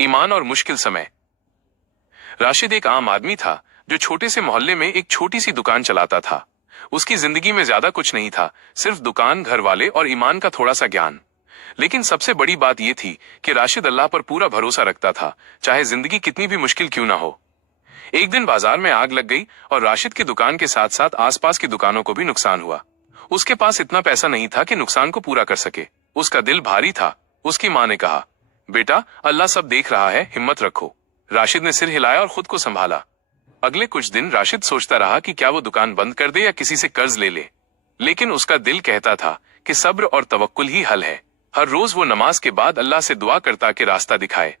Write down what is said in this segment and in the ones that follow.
ईमान और मुश्किल समय। राशिद एक आम आदमी था जो छोटे से मोहल्ले में एक छोटी सी दुकान चलाता था। उसकी जिंदगी में ज्यादा कुछ नहीं था, सिर्फ दुकान, घर वाले और ईमान का थोड़ा सा ज्ञान। लेकिन सबसे बड़ी बात यह थी कि राशिद अल्लाह पर पूरा भरोसा रखता था, चाहे जिंदगी कितनी भी मुश्किल क्यों ना हो। एक दिन बाजार में आग लग गई और राशिद की दुकान के साथ साथ आसपास की दुकानों को भी नुकसान हुआ। उसके पास इतना पैसा नहीं था कि नुकसान को पूरा कर सके। उसका दिल भारी था। उसकी माँ ने कहा, बेटा, अल्लाह सब देख रहा है, हिम्मत रखो। राशिद ने सिर हिलाया और खुद को संभाला। अगले कुछ दिन राशिद सोचता रहा कि क्या वो दुकान बंद कर दे या किसी से कर्ज ले ले। लेकिन उसका दिल कहता था कि सब्र और तवक्कुल ही हल है। हर रोज वो नमाज के बाद अल्लाह से दुआ करता कि रास्ता दिखाए।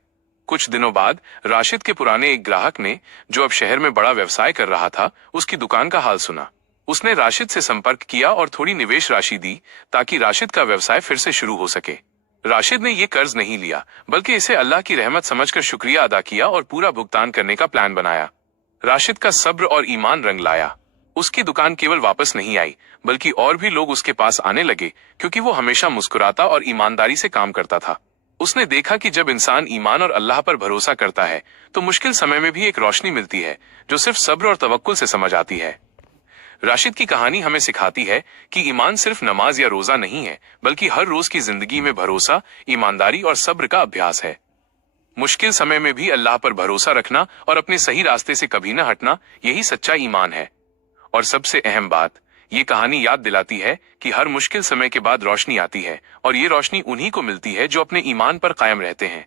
कुछ दिनों बाद राशिद के पुराने एक ग्राहक ने, जो अब शहर में बड़ा व्यवसाय कर रहा था, उसकी दुकान का हाल सुना। उसने राशिद से संपर्क किया और थोड़ी निवेश राशि दी ताकि राशिद का व्यवसाय फिर से शुरू हो सके। राशिद ने ये कर्ज नहीं लिया, बल्कि इसे अल्लाह की रहमत समझकर शुक्रिया अदा किया और पूरा भुगतान करने का प्लान बनाया। राशिद का सब्र और ईमान रंग लाया। उसकी दुकान केवल वापस नहीं आई, बल्कि और भी लोग उसके पास आने लगे, क्योंकि वो हमेशा मुस्कुराता और ईमानदारी से काम करता था। उसने देखा कि जब इंसान ईमान और अल्लाह पर भरोसा करता है तो मुश्किल समय में भी एक रोशनी मिलती है जो सिर्फ सब्र और तवक्कुल से समझ आती है। राशिद की कहानी हमें सिखाती है कि ईमान सिर्फ नमाज या रोजा नहीं है, बल्कि हर रोज की जिंदगी में भरोसा, ईमानदारी और सब्र का अभ्यास है। मुश्किल समय में भी अल्लाह पर भरोसा रखना और अपने सही रास्ते से कभी न हटना, यही सच्चा ईमान है। और सबसे अहम बात, ये कहानी याद दिलाती है कि हर मुश्किल समय के बाद रोशनी आती है, और ये रोशनी उन्हीं को मिलती है जो अपने ईमान पर कायम रहते हैं।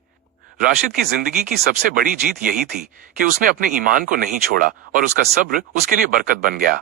राशिद की जिंदगी की सबसे बड़ी जीत यही थी कि उसने अपने ईमान को नहीं छोड़ा और उसका सब्र उसके लिए बरकत बन गया।